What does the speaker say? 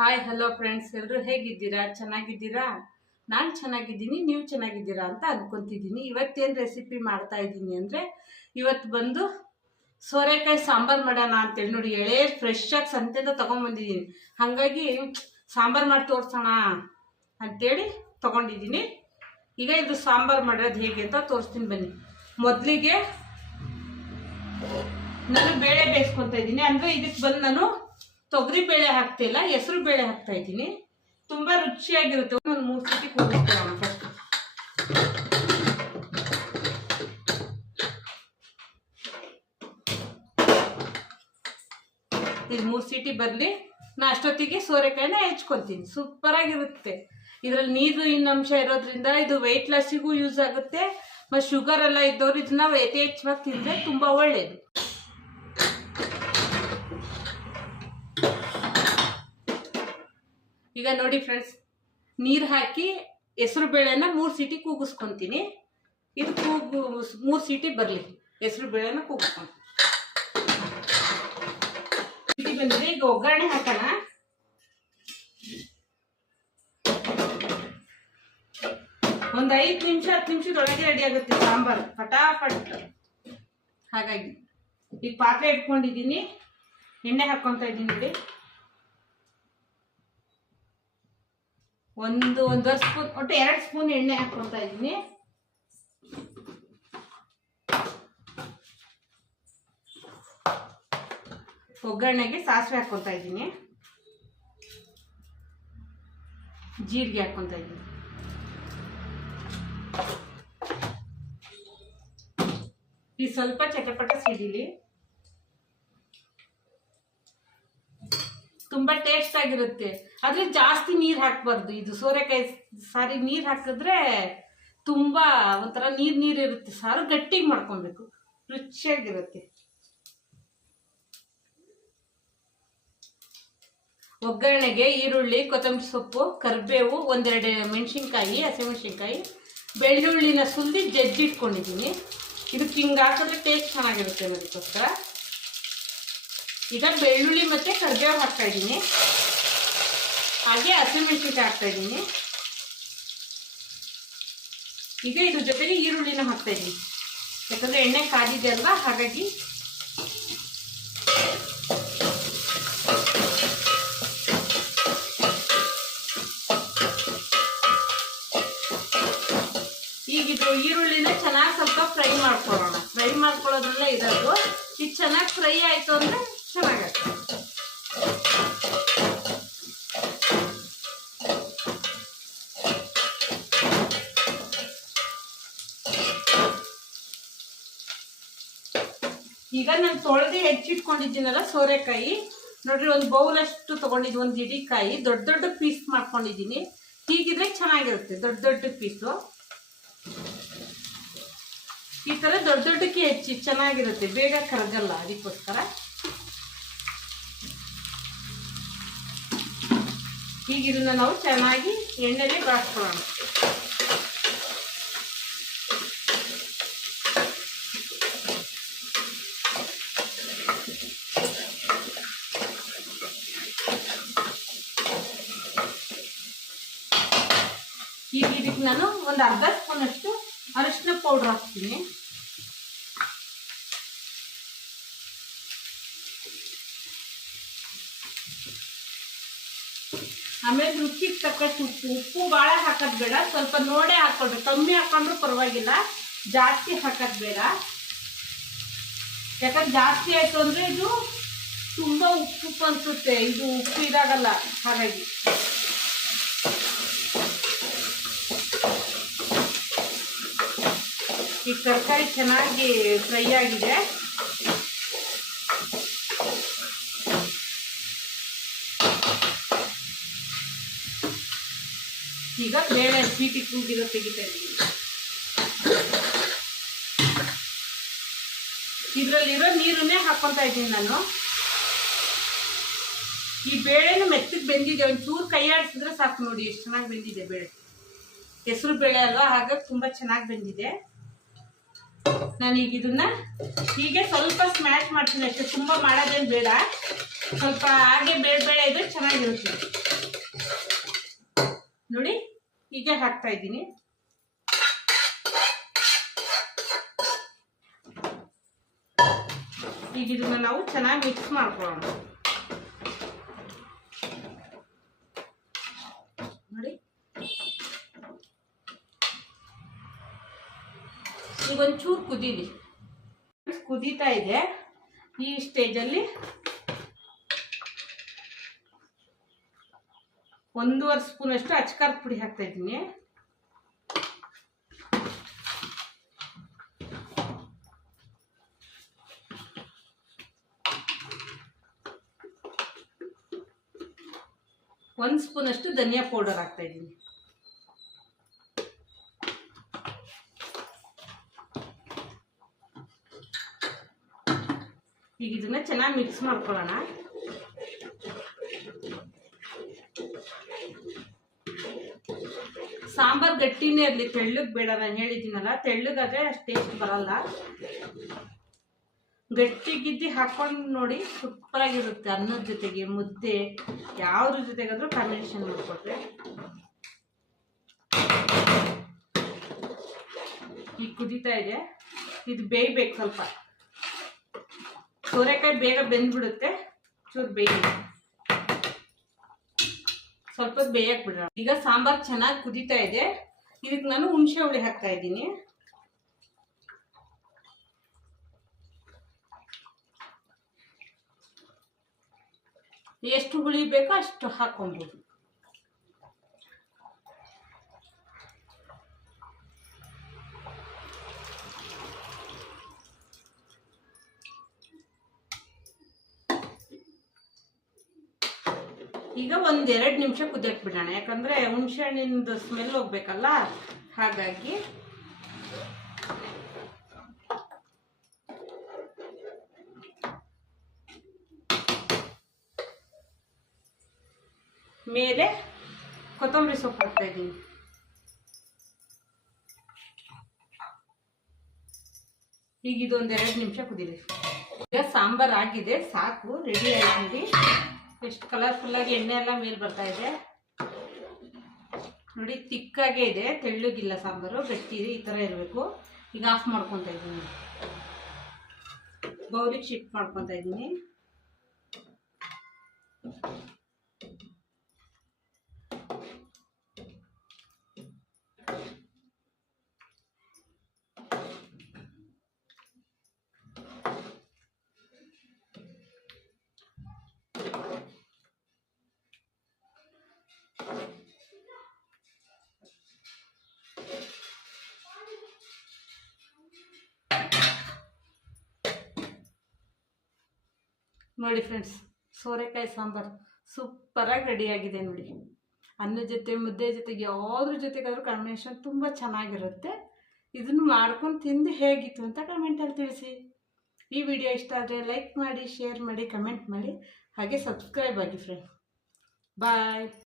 Hi hello friends ಎಲ್ಲರೂ ಹೇಗಿದ್ದೀರಾ? ಚೆನ್ನಾಗಿದ್ದೀರಾ? ನಾನು ಚೆನ್ನಾಗಿದ್ದೀನಿ, ನೀವು ಚೆನ್ನಾಗಿದ್ದೀರಾ ಅಂತ ಅನ್ಕೊಂತಿದ್ದೀನಿ. ಇವತ್ತೇನು ರೆಸಿಪಿ ಮಾಡ್ತಾ ಇದ್ದೀನಿ ಅಂದರೆ, ಇವತ್ತು ಬಂದು ಸೋರೆಕಾಯಿ ಸಾಂಬಾರು ಮಾಡೋಣ ಅಂತೇಳಿ ನೋಡಿ. ಎಳೆ ಫ್ರೆಶ್ ಆಗಿ ಸಂತೆಯಿಂದ ತೊಗೊಂಬಂದಿದ್ದೀನಿ. ಹಾಗಾಗಿ ಸಾಂಬಾರು ಮಾಡಿ ತೋರಿಸೋಣ ಅಂತೇಳಿ ತೊಗೊಂಡಿದ್ದೀನಿ. ಈಗ ಇದು ಸಾಂಬಾರು ಮಾಡೋದು ಹೇಗೆ ಅಂತ ತೋರಿಸ್ತೀನಿ ಬನ್ನಿ. ಮೊದಲಿಗೆ ನಾನು ಬೇಳೆ ಬೇಯಿಸ್ಕೊತಾ ಇದ್ದೀನಿ. ಅಂದರೆ ಇದಕ್ಕೆ ಬಂದು ನಾನು ತೊಗರಿ ಬೇಳೆ ಹಾಕ್ತಿಲ್ಲ ಹೆಸರು ಬೇಳೆ ಹಾಕ್ತಾ ಇದ್ದೀನಿ. ತುಂಬಾ ರುಚಿಯಾಗಿರುತ್ತೆ. ಒಂದು ಮೂರು ಸತಿ ಕೂಗಿಸ್ಕೊಳ್ಳೋಣ ಫಸ್ಟ್ ಇದು ಮೂರು ಸೀಟಿ ಬರಲಿ. ನಾ ಅಷ್ಟೊತ್ತಿಗೆ ಸೋರೆಕಾಯಿನ ಹೆಚ್ಕೊತೀನಿ ಸೂಪರ್ ಆಗಿರುತ್ತೆ ಇದರಲ್ಲಿ ನೀರು ಇನ್ನಂಶ ಇರೋದ್ರಿಂದ ಇದು ವೆಯ್ಟ್ ಲಾಸಿಗೂ ಯೂಸ್ ಆಗುತ್ತೆ. ಮತ್ತು ಶುಗರ್ ಎಲ್ಲ ಇದ್ದವ್ರು ಇದನ್ನ ಯಥೇಚ್ಛವಾಗಿ ತಿಂದರೆ ತುಂಬ ಒಳ್ಳೆಯದು ಈಗ ನೋಡಿ ಫ್ರೆಂಡ್ಸ್ ನೀರು ಹಾಕಿ ಹೆಸರು ಬೇಳೆನ ಮೂರು ಸೀಟಿ ಕೂಗಿಸ್ಕೊತೀನಿ. ಇದು ಕೂಗು, ಮೂರು ಸೀಟಿ ಬರಲಿ, ಹೆಸರು ಬೇಳೆನ ಕೂಗಿಸ್ಕೊಂಡು ಸೀಟಿ ಈಗ ಒಗ್ಗರಣೆ ಹಾಕೋಣ. ಒಂದು ಐದು ನಿಮಿಷ, ಹತ್ತು ನಿಮಿಷದೊಳಗೆ ರೆಡಿ ಆಗುತ್ತೆ ಸಾಂಬಾರು, ಫಟಾಫಟ್. ಹಾಗಾಗಿ, ಈಗ ಪಾತ್ರೆ ಇಟ್ಕೊಂಡಿದ್ದೀನಿ, ಎಣ್ಣೆ ಹಾಕ್ಕೊತಾ ಇದ್ದೀನಿ ನೋಡಿ. ಒಂದು ಒಂದೂವರೆ ಸ್ಪೂನ್, ಒಟ್ಟು ಎರಡು ಸ್ಪೂನ್ ಎಣ್ಣೆ ಹಾಕ್ಕೊತಾ ಇದ್ದೀನಿ. ಒಗ್ಗರಣೆಗೆ ಸಾಸಿವೆ ಹಾಕ್ಕೊತಾ ಇದ್ದೀನಿ. ಜೀರಿಗೆ ಹಾಕ್ಕೊತಾ ಇದ್ದೀನಿ. ಈ ಸ್ವಲ್ಪ ಚಟಪಟ ಸಿಡಿಲಿ ತುಂಬಾ ಟೇಸ್ಟ್ ಆಗಿರುತ್ತೆ. ಆದ್ರೆ ಜಾಸ್ತಿ ನೀರ್ ಹಾಕ್ಬಾರ್ದು. ಇದು ಸೋರೆಕಾಯಿ ಸಾರಿ ನೀರ್ ಹಾಕಿದ್ರೆ ತುಂಬಾ ಒಂಥರ ನೀರ್ ನೀರ್ ಇರುತ್ತೆ. ಸಾರು ಗಟ್ಟಿಗೆ ಮಾಡ್ಕೊಬೇಕು. ರುಚಿಯಾಗಿರುತ್ತೆ. ಒಗ್ಗರಣೆಗೆ ಈರುಳ್ಳಿ, ಕೊತ್ತಂಬರಿ ಸೊಪ್ಪು, ಕರಿಬೇವು, ಒಂದೆರಡು ಮೆಣಸಿನ್ಕಾಯಿ, ಹಸಿಮೆಣಸಿನ್ಕಾಯಿ, ಬೆಳ್ಳುಳ್ಳಿನ ಸುಲಿದು ಜಜ್ಜಿಟ್ಕೊಂಡಿದ್ದೀನಿ. ಇದಕ್ಕೆ ಹಿಂಗೆ ಹಾಕಿದ್ರೆ ಟೇಸ್ಟ್ ಚೆನ್ನಾಗಿರುತ್ತೆ ಅದಕ್ಕೋಸ್ಕರ ಈಗ ಬೆಳ್ಳುಳ್ಳಿ ಮತ್ತು ಕರಿಬೇವು ಹಾಕ್ತಾ ಇದ್ದೀನಿ. ಹಾಗೆ ಹಸಿಮೆಣಸಿನ್ಕಾಯಿ ಹಾಕ್ತಾ ಇದ್ದೀನಿ. ಈಗ ಇದ್ರ ಜೊತೆಗೆ ಈರುಳ್ಳಿನ ಹಾಕ್ತಾ ಇದ್ದೀನಿ. ಯಾಕಂದರೆ ಎಣ್ಣೆ ಕಾದಿದೆ ಅಲ್ವಾ, ಹಾಗಾಗಿ. ಈಗ ಇದು ಈರುಳ್ಳಿನ ಚೆನ್ನಾಗಿ ಸ್ವಲ್ಪ ಫ್ರೈ ಮಾಡ್ಕೊಳ್ಳೋಣ. ಫ್ರೈ ಮಾಡ್ಕೊಳ್ಳೋದ್ರಲ್ಲೇ ಇರೋದು. ಇದು ಚೆನ್ನಾಗಿ ಫ್ರೈ ಆಯಿತು ಅಂದರೆ ಚೆನ್ನಾಗತ್ತೆ ಈಗ ನಾನು ತೊಳೆದು ಹೆಚ್ಚಿಟ್ಕೊಂಡಿದ್ದೀನಲ್ಲ ಸೋರೆಕಾಯಿ. ನೋಡ್ರಿ, ಒಂದು ಬೌಲ್ ಅಷ್ಟು ತೊಗೊಂಡಿದ್ದು, ಒಂದು ಇಡಿಕಾಯಿ. ದೊಡ್ಡ ದೊಡ್ಡ ಪೀಸ್ ಮಾಡ್ಕೊಂಡಿದ್ದೀನಿ. ಹೀಗಿದ್ರೆ ಚೆನ್ನಾಗಿರುತ್ತೆ, ದೊಡ್ಡ ದೊಡ್ಡ ಪೀಸು ಈ ಥರ ದೊಡ್ಡ ದೊಡ್ಡಕ್ಕೆ ಹೆಚ್ಚಿ, ಚೆನ್ನಾಗಿರುತ್ತೆ. ಬೇಗ ಕರಗಲ್ಲ, ಅದಕ್ಕೋಸ್ಕರ. ಈಗ ಇದನ್ನ ನಾವು ಚೆನ್ನಾಗಿ ಎಣ್ಣೆಲಿ ಬಾಡ್ಕೊಳ್ಳೋಣ ಈಗ ಇದಕ್ಕೆ ನಾನು ಒಂದು ಅರ್ಧ ಸ್ಪೂನ್ ಅರಿಶಿನ ಪೌಡ್ರ್ ಹಾಕ್ತೀನಿ. ಆಮೇಲೆ ರುಚಿಗೆ ತಕ್ಕಷ್ಟು ಉಪ್ಪು. ಉಪ್ಪು ಭಾಳ ಹಾಕೋದು ಬೇಡ. ಸ್ವಲ್ಪ ನೋಡೇ ಹಾಕೊಳ್ಬೇಕು. ಕಮ್ಮಿ ಹಾಕೊಂಡ್ರೂ ಪರವಾಗಿಲ್ಲ. ಜಾಸ್ತಿ ಹಾಕೋದು ಬೇಡ. ಯಾಕಂದ್ರೆ ಜಾಸ್ತಿ ಆಯಿತು ಅಂದರೆ ಇದು ತುಂಬ ಉಪ್ಪು ಉಪ್ಪು ಅನ್ಸುತ್ತೆ ಇದು ಉಪ್ಪು ಇದಾಗಲ್ಲ. ಹಾಗಾಗಿ. ಈ ತರಕಾರಿ ಚೆನ್ನಾಗಿ ಫ್ರೈ ಆಗಿದೆ. ಈಗ ಬೇಳೆ ಸ್ವೀಟಿಗೆ ಕೂಗಿರೋ ತೆಗಿತಾ ಇದ್ದೀನಿ. ಇದರಲ್ಲಿರೋ ನೀರನ್ನೇ ಹಾಕೊತಾ ಇದ್ದೀನಿ ನಾನು. ಈ ಬೇಳೆನೂ ಮೆತ್ತಗೆ ಬೆಂದಿದೆ, ಒಂಚೂರು ಕೈ ಆಡಿಸಿದ್ರೆ ಸಾಕು ನೋಡಿ, ಎಷ್ಟು ಚೆನ್ನಾಗಿ ಬೆಂದಿದೆ ಬೇಳೆ. ಹೆಸರು ಬೇಳೆ ಅಲ್ವಾ? ಹಾಗಾಗಿ ತುಂಬ ಚೆನ್ನಾಗಿ ಬೆಂದಿದೆ. ನಾನೀಗ ಇದನ್ನ ಹೀಗೆ ಸ್ವಲ್ಪ ಸ್ಮ್ಯಾಶ್ ಮಾಡ್ತೀನಿ ಅಷ್ಟೇ, ತುಂಬ ಮಾಡೋದೇನು ಬೇಡ. ಸ್ವಲ್ಪ ಹಾಗೆ ಬೇಳೆ ಬೇಳೆ ಇದ್ರೆ ಚೆನ್ನಾಗಿರುತ್ತೆ. ನೋಡಿ ಹೀಗೆ ಹಾಕ್ತಾ ಇದ್ದೀನಿ. ಈಗ ಇದನ್ನ ನಾವು ಚೆನ್ನಾಗಿ ಮಿಕ್ಸ್ ಮಾಡ್ಕೊಳ್ಳೋಣ. ನೋಡಿ. ಈಗ ಒಂಚೂರು ಕುದೀಲಿ. ಕುದೀತಾ ಇದೆ. ಈ ಸ್ಟೇಜಲ್ಲಿ ಒಂದೂವರೆ ಸ್ಪೂನ್ ಅಷ್ಟು ಅಚ್ಕಾರದ ಪುಡಿ ಹಾಕ್ತಾ ಇದ್ದೀನಿ. ಒಂದು ಸ್ಪೂನ್ ಅಷ್ಟು ಧನಿಯಾ ಪೌಡರ್ ಹಾಕ್ತಾ ಇದ್ದೀನಿ. ಈಗ ಇದನ್ನ ಚೆನ್ನಾಗಿ ಮಿಕ್ಸ್ ಮಾಡ್ಕೊಳ್ಳೋಣ. ಗಟ್ಟಿನೇ ಇರಲಿ. ತೆಳ್ಳಗ್ ಬೇಡ ನಾನು ಹೇಳಿದ್ದೀನಲ್ಲ, ತೆಳ್ಳಗಾದ್ರೆ ಅಷ್ಟು ಟೇಸ್ಟ್ ಬರಲ್ಲ. ಗಟ್ಟಿ ಗಿದ್ದಿ ಹಾಕೊಂಡು ನೋಡಿ ಸೂಪರಾಗಿರುತ್ತೆ ಅನ್ನದ ಜೊತೆಗೆ ಮುದ್ದೆ. ಯಾವ್ದ್ರ ಜೊತೆಗಾದ್ರೂ ಕಾಂಬಿನೇಷನ್ ಮಾಡಿಕೊಟ್ರೆ. ಈಗ ಕುದೀತಾ ಇದೆ. ಇದು ಬೇಯ್ಬೇಕು ಸ್ವಲ್ಪ. ಸೋರೆಕಾಯಿ ಬೇಗ ಬೆಂದ್ಬಿಡುತ್ತೆ. ಚೂರು ಬೇಯ ಸ್ವಲ್ಪ ಬೇಯಕ್ಕೆ ಬಿಡೋಣ. ಈಗ ಸಾಂಬಾರ್ ಚೆನ್ನಾಗಿ ಕುದೀತಾ ಇದೆ. ಇದಕ್ಕೆ ನಾನು ಹುಣಸೆ ಹುಳಿ ಹಾಕ್ತಾ ಇದ್ದೀನಿ. ಎಷ್ಟು ಹುಳಿ ಬೇಕೋ ಅಷ್ಟು ಹಾಕೊಬೋದು ಈಗ ಒಂದ್ ಎರಡು ನಿಮಿಷ ಕುದಿಯಕ್ ಬಿಡೋಣ. ಯಾಕಂದ್ರೆ ಹುಣಸೆ ಹಣ್ಣಿಂದು ಸ್ಮೆಲ್ ಹೋಗ್ಬೇಕಲ್ಲ? ಹಾಗಾಗಿ ಮೇಲೆ ಕೊತ್ತಂಬರಿ ಸೊಪ್ಪು ಹಾಕ್ತಾ ಇದ್ದೀನಿ. ಈಗ ಇದೊಂದು ಎರಡು ನಿಮಿಷ ಕುದೀರಿ. ಈಗ ಸಾಂಬಾರ್ ಆಗಿದೆ, ಸಾಕು ರೆಡಿ ಆಗಿದೆ ಎಷ್ಟು ಕಲರ್ಫುಲ್ಲಾಗಿ ಎಣ್ಣೆ ಎಲ್ಲ ಮೇಲೆ ಬರ್ತಾ ಇದೆ. ನೋಡಿ, ತಿಕ್ಕಾಗೇ ಇದೆ, ತೆಳ್ಳಗಿಲ್ಲ ಸಾಂಬಾರು, ಗಟ್ಟಿ ಈ ಥರ ಇರಬೇಕು. ಈಗ ಆಫ್ ಮಾಡ್ಕೊತಾ ಇದ್ದೀನಿ. ಬೌಲಿಗೆ ಶಿಫ್ಟ್ ಮಾಡ್ಕೊತಾ ಇದ್ದೀನಿ. ನೋಡಿ ಫ್ರೆಂಡ್ಸ್ ಸೋರೆಕಾಯಿ ಸಾಂಬಾರು ಸೂಪರಾಗಿ ರೆಡಿಯಾಗಿದೆ ನೋಡಿ. ಅನ್ನ ಜೊತೆ, ಮುದ್ದೆ ಜೊತೆಗೆ ಯಾವುದ್ರ ಜೊತೆಗಾದ್ರೂ ಕಾಂಬಿನೇಷನ್ ತುಂಬ ಚೆನ್ನಾಗಿರುತ್ತೆ. ಇದನ್ನು ಮಾಡ್ಕೊಂಡು ತಿಂದು ಹೇಗಿತ್ತು ಅಂತ ಕಮೆಂಟಲ್ಲಿ ತಿಳಿಸಿ. ಈ ವಿಡಿಯೋ ಇಷ್ಟ ಆದರೆ ಲೈಕ್ ಮಾಡಿ ಶೇರ್ ಮಾಡಿ ಕಮೆಂಟ್ ಮಾಡಿ, ಹಾಗೆ ಸಬ್ಸ್ಕ್ರೈಬ್ ಆಗಿ ಫ್ರೆಂಡ್ ಬಾಯ್